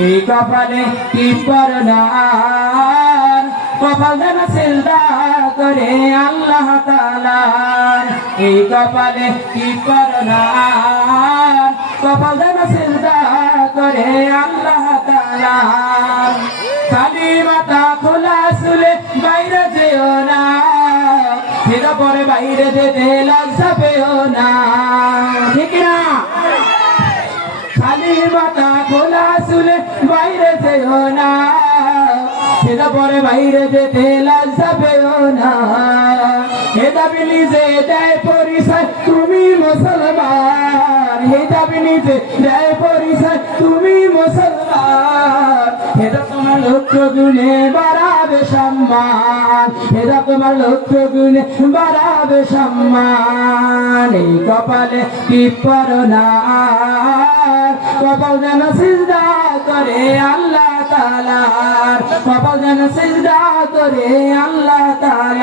এই কপালে কি পরনার কপাল যেন সিলদা করে আল্লাহ তালার এই কপালে কি পরনার কপাল যেন সিলদা করে আল্লাহ তালার খালি মাথা খোলা শুলে বাইরে যেও না। ফেরা পরে বাইরে যেতে লজ্জা পেও না। ঠিক না? খালি মাথা খোলা শুলে বাইরে যেও না, সেটা পরে বাইরে যেতে লজ্জা পেও না। হে দাবি নিজে দেয় পরিচয়, তুমি মুসলমান। হে দাবি নিজে দেয় পরিচয়, তুমি মুসলমান। এটা তোমার লক্ষ্য গুণে বাড়াবে সম্মান। এটা তোমার লক্ষ্য গুণে বাড়াবে সম্মান। এই কপালে কি পরো না কপাল যেন সিজদা করে আল্লাহ তালার যেন সিজদা করে আল্লাহ তালার